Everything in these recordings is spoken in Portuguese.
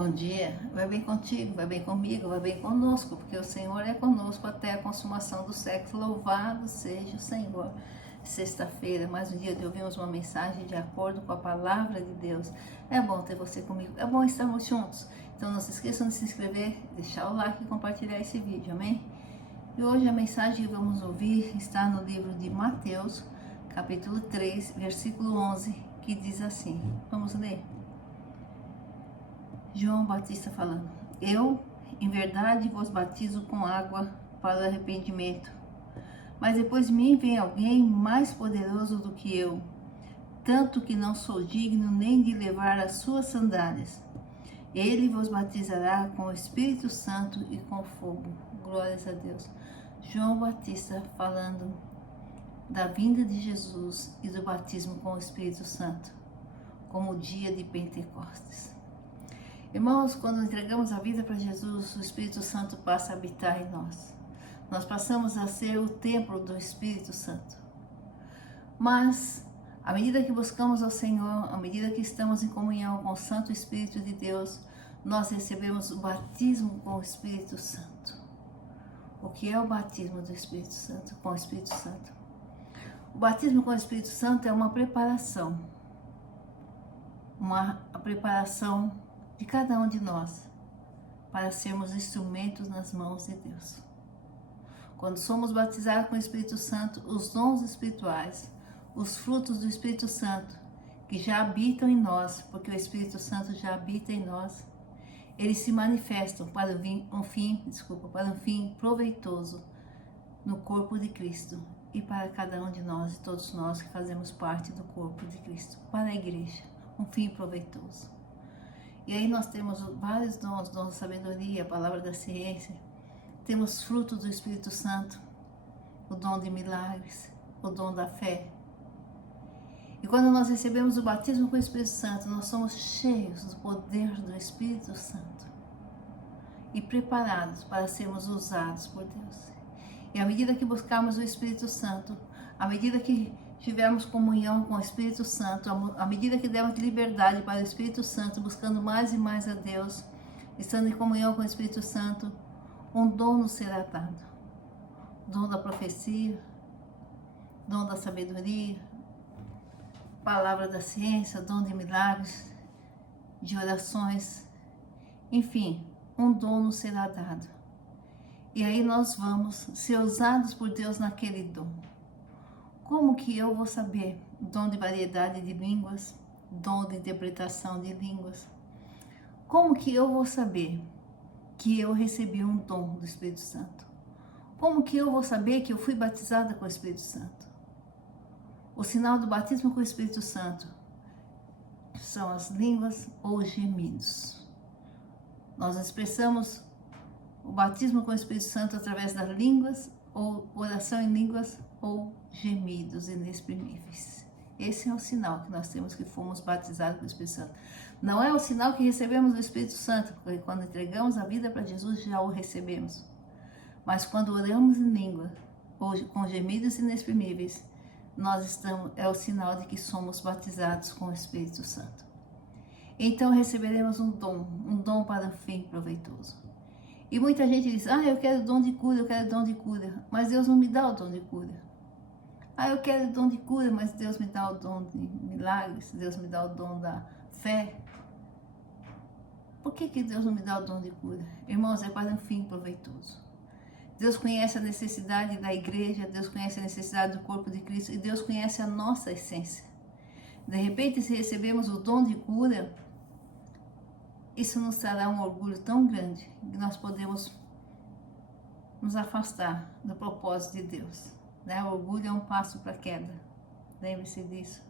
Bom dia, vai bem contigo, vai bem comigo, vai bem conosco, porque o Senhor é conosco até a consumação do século. Louvado seja o Senhor. Sexta-feira, mais um dia de ouvirmos uma mensagem de acordo com a palavra de Deus. É bom ter você comigo, é bom estarmos juntos. Então não se esqueçam de se inscrever, deixar o like e compartilhar esse vídeo, amém? E hoje a mensagem que vamos ouvir está no livro de Mateus, capítulo 3, versículo 11, que diz assim, vamos ler? João Batista falando: eu, em verdade, vos batizo com água para o arrependimento, mas depois de mim vem alguém mais poderoso do que eu, tanto que não sou digno nem de levar as suas sandálias. Ele vos batizará com o Espírito Santo e com fogo. Glórias a Deus. João Batista falando da vinda de Jesus e do batismo com o Espírito Santo, como o dia de Pentecostes. Irmãos, quando entregamos a vida para Jesus, o Espírito Santo passa a habitar em nós. Nós passamos a ser o templo do Espírito Santo. Mas, à medida que buscamos ao Senhor, à medida que estamos em comunhão com o Santo Espírito de Deus, nós recebemos o batismo com o Espírito Santo. O que é o batismo do Espírito Santo, com o Espírito Santo? O batismo com o Espírito Santo é uma preparação de cada um de nós para sermos instrumentos nas mãos de Deus. Quando somos batizados com o Espírito Santo, os dons espirituais, os frutos do Espírito Santo, que já habitam em nós, porque o Espírito Santo já habita em nós, eles se manifestam para um fim proveitoso no corpo de Cristo e para cada um de nós e todos nós que fazemos parte do corpo de Cristo, para a igreja, um fim proveitoso. E aí nós temos vários dons, dom da sabedoria, a palavra da ciência, temos fruto do Espírito Santo, o dom de milagres, o dom da fé. E quando nós recebemos o batismo com o Espírito Santo, nós somos cheios do poder do Espírito Santo e preparados para sermos usados por Deus. E à medida que buscarmos o Espírito Santo, à medida que tivermos comunhão com o Espírito Santo, à medida que dermos liberdade para o Espírito Santo, buscando mais e mais a Deus, estando em comunhão com o Espírito Santo, um dom nos será dado. Dom da profecia, dom da sabedoria, palavra da ciência, dom de milagres, de orações, enfim, um dom nos será dado. E aí nós vamos ser usados por Deus naquele dom. Como que eu vou saber? Dom de variedade de línguas, dom de interpretação de línguas. Como que eu vou saber que eu recebi um dom do Espírito Santo? Como que eu vou saber que eu fui batizada com o Espírito Santo? O sinal do batismo com o Espírito Santo são as línguas ou gemidos. Nós expressamos o batismo com o Espírito Santo através das línguas, ou oração em línguas, ou gemidos inexprimíveis. Esse é o sinal que nós temos que fomos batizados com o Espírito Santo. Não é o sinal que recebemos do Espírito Santo, porque quando entregamos a vida para Jesus já o recebemos. Mas quando oramos em língua, ou com gemidos inexprimíveis, é o sinal de que somos batizados com o Espírito Santo. Então receberemos um dom para um fim proveitoso. E muita gente diz, eu quero dom de cura, eu quero dom de cura, mas Deus não me dá o dom de cura. Eu quero dom de cura, mas Deus me dá o dom de milagres, Deus me dá o dom da fé. Por que Deus não me dá o dom de cura? Irmãos, é para um fim proveitoso. Deus conhece a necessidade da igreja, Deus conhece a necessidade do corpo de Cristo e Deus conhece a nossa essência. De repente, se recebemos o dom de cura, isso nos trará um orgulho tão grande que nós podemos nos afastar do propósito de Deus. O orgulho é um passo para a queda. Lembre-se disso.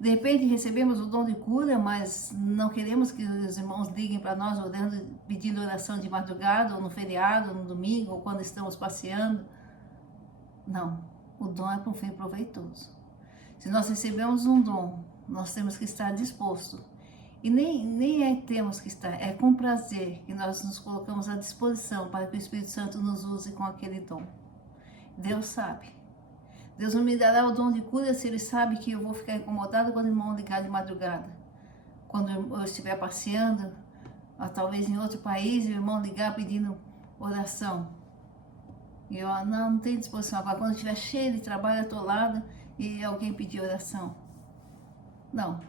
De repente recebemos o dom de cura, mas não queremos que os irmãos liguem para nós orando, pedindo oração de madrugada, ou no feriado, ou no domingo, ou quando estamos passeando. Não, o dom é para um fim proveitoso. Se nós recebemos um dom, nós temos que estar dispostos. E nem temos que estar, é com prazer que nós nos colocamos à disposição para que o Espírito Santo nos use com aquele dom. Deus sabe. Deus não me dará o dom de cura se Ele sabe que eu vou ficar incomodado quando o irmão ligar de madrugada. Quando eu estiver passeando, talvez em outro país, o irmão ligar pedindo oração. E eu, não tenho disposição agora. Quando eu estiver cheio de trabalho, atolado, e alguém pedir oração. Não.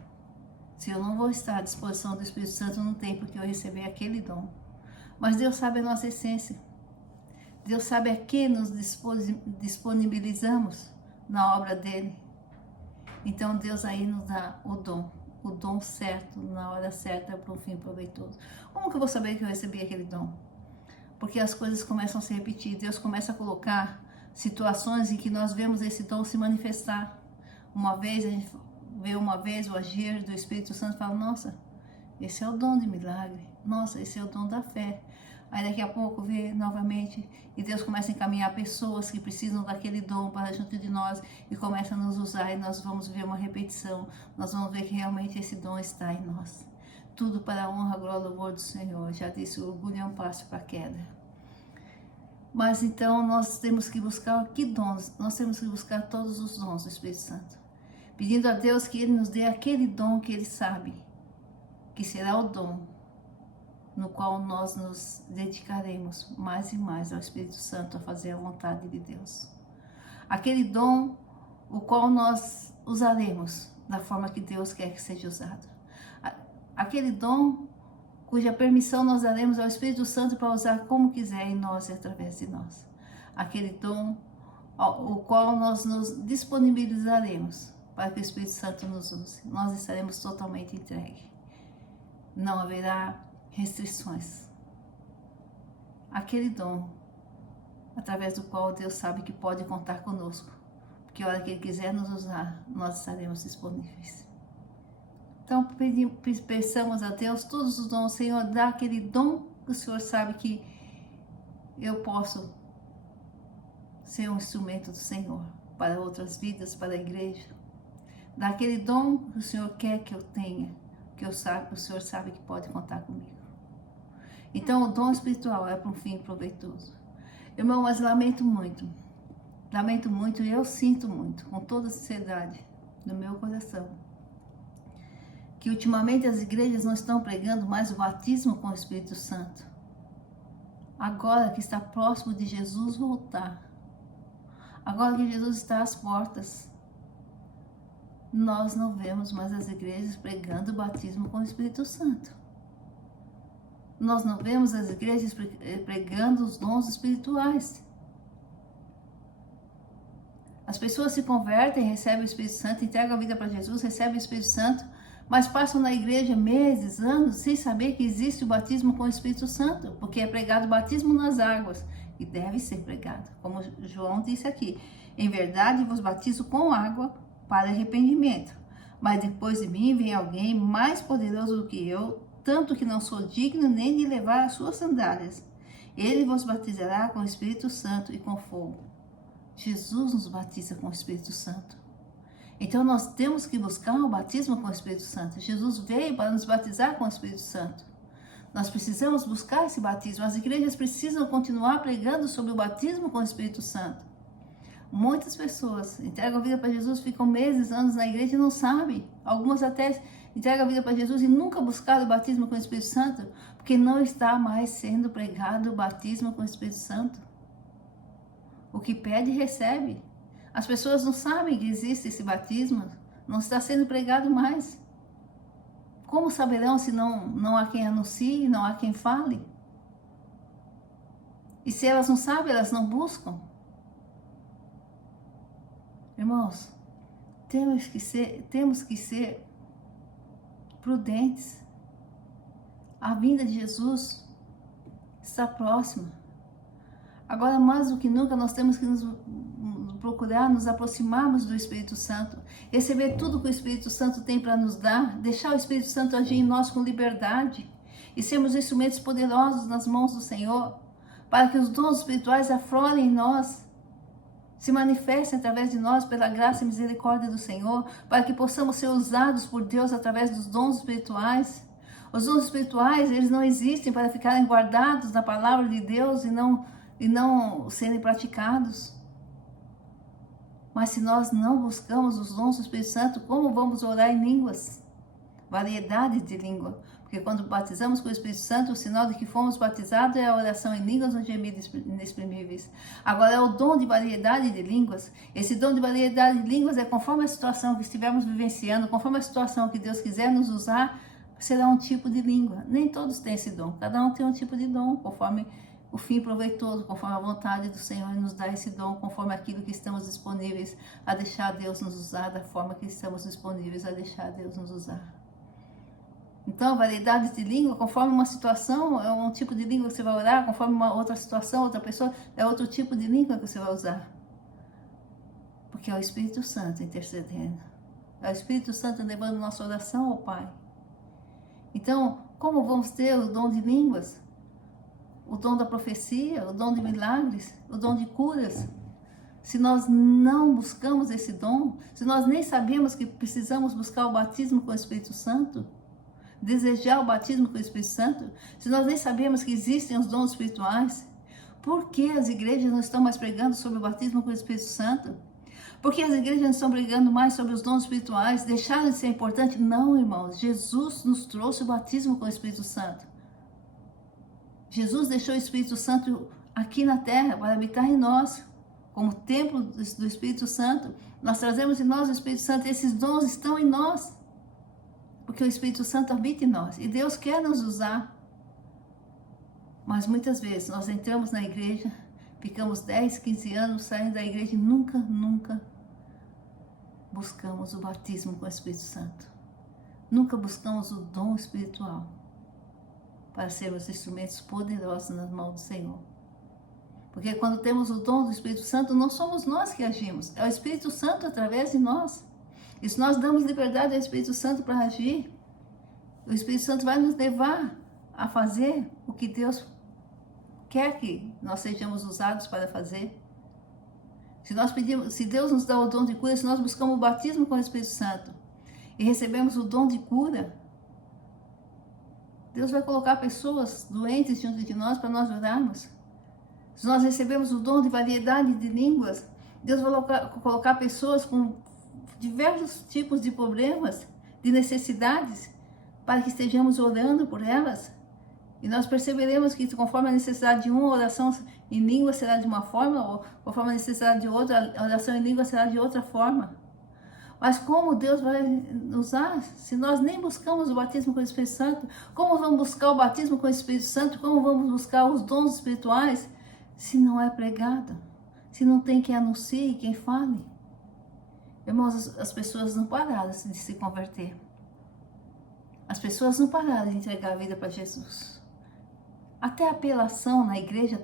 Se eu não vou estar à disposição do Espírito Santo, não tem porque eu receber aquele dom. Mas Deus sabe a nossa essência. Deus sabe a que nos disponibilizamos na obra dele. Então Deus aí nos dá o dom certo, na hora certa, para um fim proveitoso. Como que eu vou saber que eu recebi aquele dom? Porque as coisas começam a se repetir. Deus começa a colocar situações em que nós vemos esse dom se manifestar. Uma vez, a gente vê o agir do Espírito Santo e fala, nossa, esse é o dom de milagre. Nossa, esse é o dom da fé. Aí daqui a pouco vê novamente e Deus começa a encaminhar pessoas que precisam daquele dom para junto de nós e começa a nos usar e nós vamos ver uma repetição. Nós vamos ver que realmente esse dom está em nós. Tudo para a honra, glória e louvor do Senhor. Já disse, o orgulho é um passo para a queda. Mas então nós temos que buscar que dons? Nós temos que buscar todos os dons do Espírito Santo. Pedindo a Deus que Ele nos dê aquele dom que Ele sabe, que será o dom no qual nós nos dedicaremos mais e mais ao Espírito Santo a fazer a vontade de Deus. Aquele dom o qual nós usaremos da forma que Deus quer que seja usado. Aquele dom cuja permissão nós daremos ao Espírito Santo para usar como quiser em nós e através de nós. Aquele dom o qual nós nos disponibilizaremos para que o Espírito Santo nos use. Nós estaremos totalmente entregues. Não haverá restrições. Aquele dom através do qual Deus sabe que pode contar conosco, porque a hora que Ele quiser nos usar, nós estaremos disponíveis. Então peçamos a Deus todos os dons. Senhor, dá aquele dom que o Senhor sabe que eu posso ser um instrumento do Senhor para outras vidas, para a igreja. Dá aquele dom que o Senhor quer que eu tenha, que o Senhor sabe que pode contar comigo. Então o dom espiritual é para um fim proveitoso. Irmão, mas lamento muito e eu sinto muito, com toda a sinceridade no meu coração, que ultimamente as igrejas não estão pregando mais o batismo com o Espírito Santo. Agora que está próximo de Jesus voltar, agora que Jesus está às portas, nós não vemos mais as igrejas pregando o batismo com o Espírito Santo. Nós não vemos as igrejas pregando os dons espirituais. As pessoas se convertem, recebem o Espírito Santo, entregam a vida para Jesus, recebem o Espírito Santo, mas passam na igreja meses, anos, sem saber que existe o batismo com o Espírito Santo, porque é pregado o batismo nas águas, e deve ser pregado, como João disse aqui. Em verdade vos batizo com água para arrependimento, mas depois de mim vem alguém mais poderoso do que eu, tanto que não sou digno nem de levar as suas sandálias. Ele vos batizará com o Espírito Santo e com fogo. Jesus nos batiza com o Espírito Santo. Então nós temos que buscar o batismo com o Espírito Santo. Jesus veio para nos batizar com o Espírito Santo. Nós precisamos buscar esse batismo. As igrejas precisam continuar pregando sobre o batismo com o Espírito Santo. Muitas pessoas entregam a vida para Jesus, ficam meses, anos na igreja e não sabem. Algumas até entregam a vida para Jesus e nunca buscaram o batismo com o Espírito Santo, porque não está mais sendo pregado o batismo com o Espírito Santo. O que pede, recebe. As pessoas não sabem que existe esse batismo, não está sendo pregado mais. Como saberão se não há quem anuncie, não há quem fale? E se elas não sabem, elas não buscam? Irmãos, temos que ser prudentes. A vinda de Jesus está próxima. Agora, mais do que nunca, nós temos que procurar nos aproximarmos do Espírito Santo, receber tudo que o Espírito Santo tem para nos dar, deixar o Espírito Santo agir em nós com liberdade e sermos instrumentos poderosos nas mãos do Senhor, para que os dons espirituais aflorem em nós, se manifestem através de nós pela graça e misericórdia do Senhor, para que possamos ser usados por Deus através dos dons espirituais. Os dons espirituais, eles não existem para ficarem guardados na palavra de Deus e não serem praticados. Mas se nós não buscamos os dons do Espírito Santo, como vamos orar em línguas? Variedade de língua. Porque quando batizamos com o Espírito Santo, o sinal de que fomos batizados é a oração em línguas ou gemidos inexprimíveis. Agora, é o dom de variedade de línguas. Esse dom de variedade de línguas é conforme a situação que estivermos vivenciando, conforme a situação que Deus quiser nos usar, será um tipo de língua. Nem todos têm esse dom. Cada um tem um tipo de dom, conforme o fim proveitoso, conforme a vontade do Senhor nos dá esse dom, conforme aquilo que estamos disponíveis a deixar Deus nos usar, da forma que estamos disponíveis a deixar Deus nos usar. Então, variedade de língua, conforme uma situação, é um tipo de língua que você vai orar, conforme uma outra situação, outra pessoa, é outro tipo de língua que você vai usar. Porque é o Espírito Santo intercedendo. É o Espírito Santo levando nossa oração ao Pai. Então, como vamos ter o dom de línguas? O dom da profecia, o dom de milagres, o dom de curas? Se nós não buscamos esse dom, se nós nem sabemos que precisamos buscar o batismo com o Espírito Santo, desejar o batismo com o Espírito Santo, se nós nem sabemos que existem os dons espirituais, por que as igrejas não estão mais pregando sobre o batismo com o Espírito Santo? Por que as igrejas não estão pregando mais sobre os dons espirituais? Deixaram de ser importante? Não, irmãos. Jesus nos trouxe o batismo com o Espírito Santo. Jesus deixou o Espírito Santo aqui na terra para habitar em nós. Como templo do Espírito Santo, nós trazemos em nós o Espírito Santo e esses dons estão em nós. Porque o Espírito Santo habita em nós e Deus quer nos usar. Mas muitas vezes nós entramos na igreja, ficamos 10, 15 anos saindo da igreja e nunca buscamos o batismo com o Espírito Santo. Nunca buscamos o dom espiritual para sermos instrumentos poderosos nas mãos do Senhor. Porque quando temos o dom do Espírito Santo, não somos nós que agimos, é o Espírito Santo através de nós. E se nós damos liberdade ao Espírito Santo para agir, o Espírito Santo vai nos levar a fazer o que Deus quer que nós sejamos usados para fazer. Se nós pedimos, se Deus nos dá o dom de cura, se nós buscamos o batismo com o Espírito Santo e recebemos o dom de cura, Deus vai colocar pessoas doentes diante de nós para nós orarmos. Se nós recebemos o dom de variedade de línguas, Deus vai colocar pessoas com diversos tipos de problemas, de necessidades, para que estejamos orando por elas. E nós perceberemos que conforme a necessidade de uma, a oração em língua será de uma forma, ou conforme a necessidade de outra, a oração em língua será de outra forma. Mas como Deus vai usar, se nós nem buscamos o batismo com o Espírito Santo, como vamos buscar o batismo com o Espírito Santo, como vamos buscar os dons espirituais, se não é pregado, se não tem quem anuncie, quem fale? Irmãos, as pessoas não pararam de se converter. As pessoas não pararam de entregar a vida para Jesus. Até a apelação na igreja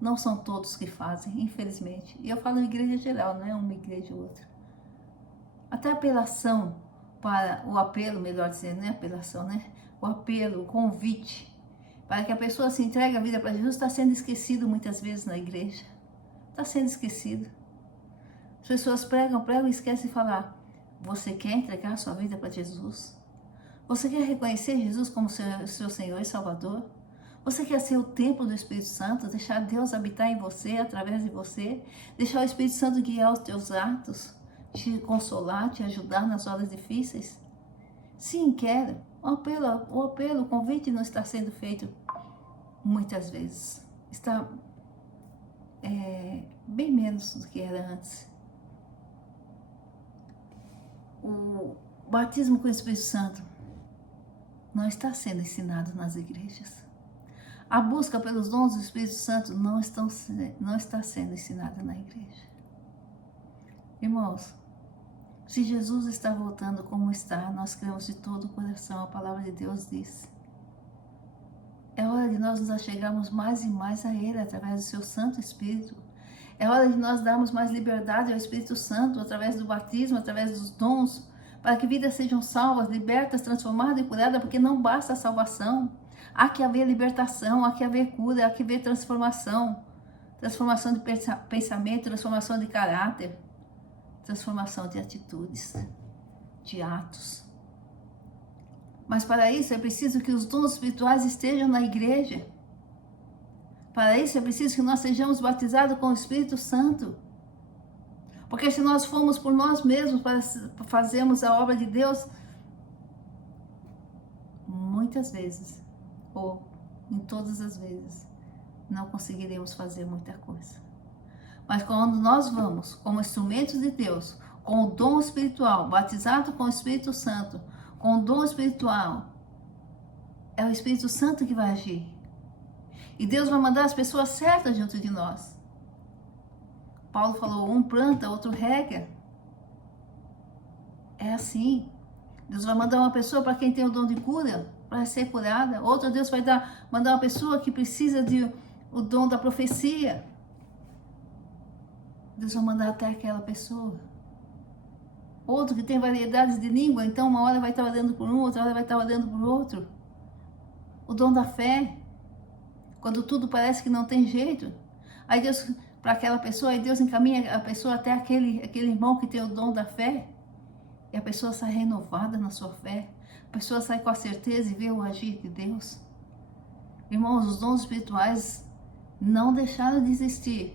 não são todos que fazem, infelizmente. E eu falo em igreja geral, não é uma igreja ou outra. Até a apelação para o apelo, melhor dizendo, não é apelação, né? O apelo, o convite, para que a pessoa se entregue a vida para Jesus, está sendo esquecido muitas vezes na igreja. Está sendo esquecido. As pessoas pregam e esquecem de falar: você quer entregar a sua vida para Jesus? Você quer reconhecer Jesus como seu Senhor e Salvador? Você quer ser o templo do Espírito Santo? Deixar Deus habitar em você, através de você? Deixar o Espírito Santo guiar os teus atos? Te consolar, te ajudar nas horas difíceis? Sim, quero. O apelo, o convite não está sendo feito muitas vezes. Está bem menos do que era antes. O batismo com o Espírito Santo não está sendo ensinado nas igrejas. A busca pelos dons do Espírito Santo não está sendo ensinada na igreja. Irmãos, se Jesus está voltando como está, nós cremos de todo o coração, a palavra de Deus diz. É hora de nós nos achegarmos mais e mais a Ele através do seu Santo Espírito. É hora de nós darmos mais liberdade ao Espírito Santo através do batismo, através dos dons, para que vidas sejam salvas, libertas, transformadas e curadas, porque não basta a salvação. Há que haver libertação, há que haver cura, há que haver transformação. Transformação de pensamento, transformação de caráter, transformação de atitudes, de atos. Mas para isso é preciso que os dons espirituais estejam na igreja. Para isso é preciso que nós sejamos batizados com o Espírito Santo. Porque se nós formos por nós mesmos para fazermos a obra de Deus, muitas vezes, ou em todas as vezes, não conseguiremos fazer muita coisa. Mas quando nós vamos como instrumentos de Deus, com o dom espiritual, batizado com o Espírito Santo, com o dom espiritual, é o Espírito Santo que vai agir. E Deus vai mandar as pessoas certas junto de nós. Paulo falou, um planta, outro rega. É assim. Deus vai mandar uma pessoa para quem tem o dom de cura, para ser curada. Outro Deus vai mandar uma pessoa que precisa o dom da profecia. Deus vai mandar até aquela pessoa. Outro que tem variedades de língua, então uma hora vai estar orando por um, outra hora vai estar orando por outro. O dom da fé, quando tudo parece que não tem jeito. Aí Deus, para aquela pessoa, aí Deus encaminha a pessoa até aquele irmão que tem o dom da fé. E a pessoa sai renovada na sua fé. A pessoa sai com a certeza e vê o agir de Deus. Irmãos, os dons espirituais não deixaram de existir.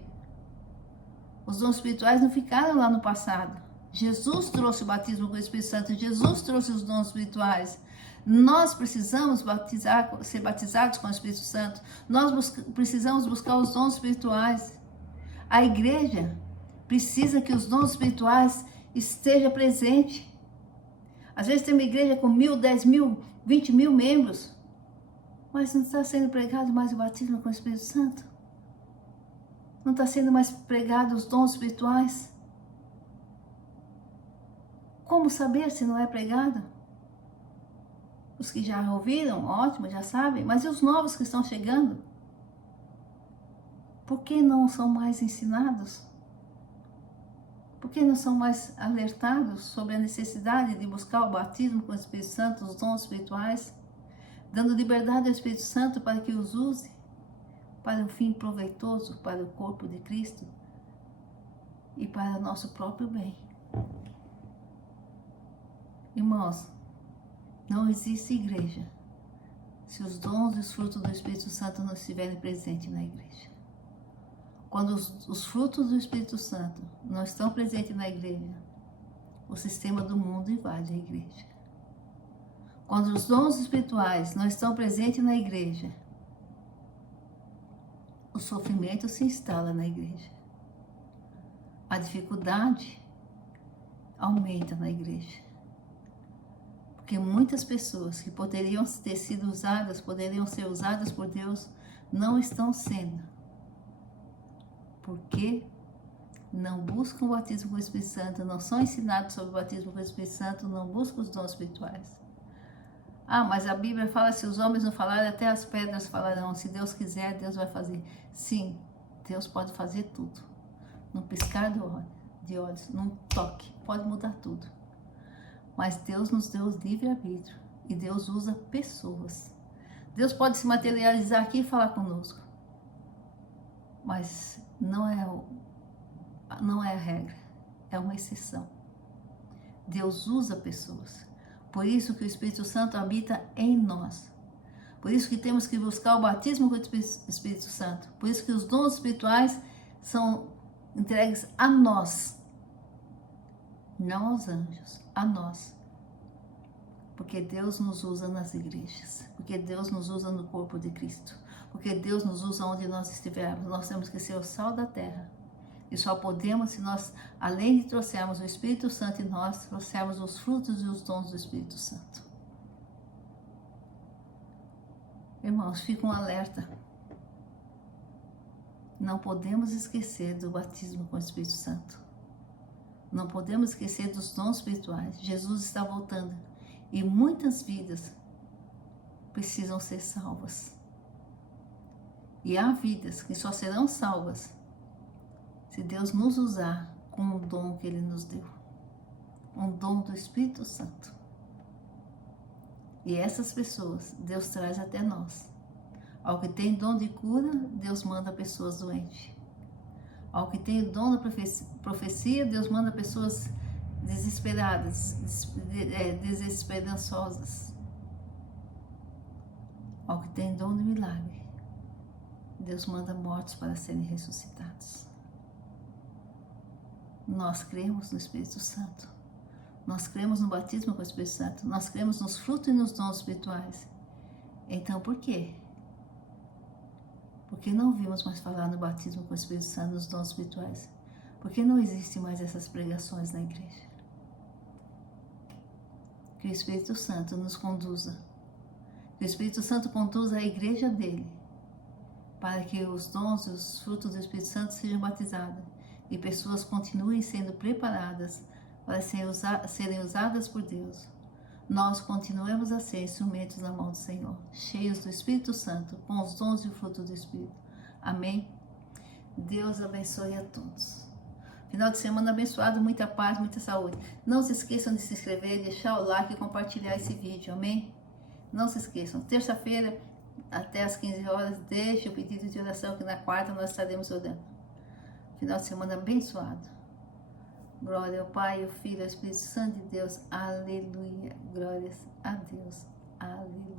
Os dons espirituais não ficaram lá no passado. Jesus trouxe o batismo com o Espírito Santo. Jesus trouxe os dons espirituais. Nós precisamos ser batizados com o Espírito Santo. Nós precisamos buscar os dons espirituais. A igreja precisa que os dons espirituais estejam presentes. Às vezes tem uma igreja com 1.000, 10.000, 20.000 membros, mas não está sendo pregado mais o batismo com o Espírito Santo. Não está sendo mais pregado os dons espirituais. Como saber se não é pregado? Os que já ouviram, ótimo, já sabem, mas e os novos que estão chegando? Por que não são mais ensinados? Por que não são mais alertados sobre a necessidade de buscar o batismo com o Espírito Santo, os dons espirituais, dando liberdade ao Espírito Santo para que os use para um fim proveitoso para o corpo de Cristo e para o nosso próprio bem? Irmãos, não existe igreja se os dons e os frutos do Espírito Santo não estiverem presentes na igreja. Quando os frutos do Espírito Santo não estão presentes na igreja, o sistema do mundo invade a igreja. Quando os dons espirituais não estão presentes na igreja, o sofrimento se instala na igreja. A dificuldade aumenta na igreja. Porque muitas pessoas que poderiam ter sido usadas, poderiam ser usadas por Deus, não estão sendo. Porque não buscam o batismo com o Espírito Santo, não são ensinados sobre o batismo com o Espírito Santo, não buscam os dons espirituais. Ah, mas a Bíblia fala, se os homens não falarem, até as pedras falarão. Se Deus quiser, Deus vai fazer. Sim, Deus pode fazer tudo. Num piscar de olhos, num toque, pode mudar tudo. Mas Deus nos deu o livre-arbítrio e Deus usa pessoas. Deus pode se materializar aqui e falar conosco. Mas não é a regra, é uma exceção. Deus usa pessoas. Por isso que o Espírito Santo habita em nós. Por isso que temos que buscar o batismo com o Espírito Santo. Por isso que os dons espirituais são entregues a nós. Não aos anjos, a nós. Porque Deus nos usa nas igrejas. Porque Deus nos usa no corpo de Cristo. Porque Deus nos usa onde nós estivermos. Nós temos que ser o sal da terra. E só podemos se nós, além de trouxermos o Espírito Santo em nós, trouxermos os frutos e os dons do Espírito Santo. Irmãos, fica um alerta. Não podemos esquecer do batismo com o Espírito Santo. Não podemos esquecer dos dons espirituais. Jesus está voltando. E muitas vidas precisam ser salvas. E há vidas que só serão salvas se Deus nos usar com o dom que Ele nos deu. Um dom do Espírito Santo. E essas pessoas, Deus traz até nós. Ao que tem dom de cura, Deus manda pessoas doentes. Ao que tem o dom da profecia, Deus manda pessoas desesperadas, desesperançosas. Ao que tem dom de milagre, Deus manda mortos para serem ressuscitados. Nós cremos no Espírito Santo. Nós cremos no batismo com o Espírito Santo. Nós cremos nos frutos e nos dons espirituais. Então por quê? Porque não ouvimos mais falar no batismo com o Espírito Santo, nos dons espirituais? Porque não existem mais essas pregações na igreja? Que o Espírito Santo nos conduza. Que o Espírito Santo conduza a igreja dele, para que os dons e os frutos do Espírito Santo sejam batizados e pessoas continuem sendo preparadas para serem usadas por Deus. Nós continuemos a ser instrumentos na mão do Senhor, cheios do Espírito Santo, com os dons e o fruto do Espírito. Amém? Deus abençoe a todos. Final de semana abençoado, muita paz, muita saúde. Não se esqueçam de se inscrever, deixar o like e compartilhar esse vídeo, amém? Não se esqueçam, terça-feira, até às 15 horas, deixe o pedido de oração, que na quarta nós estaremos orando. Final de semana abençoado. Glória ao Pai, ao Filho e ao Espírito Santo de Deus. Aleluia. Glórias a Deus. Aleluia.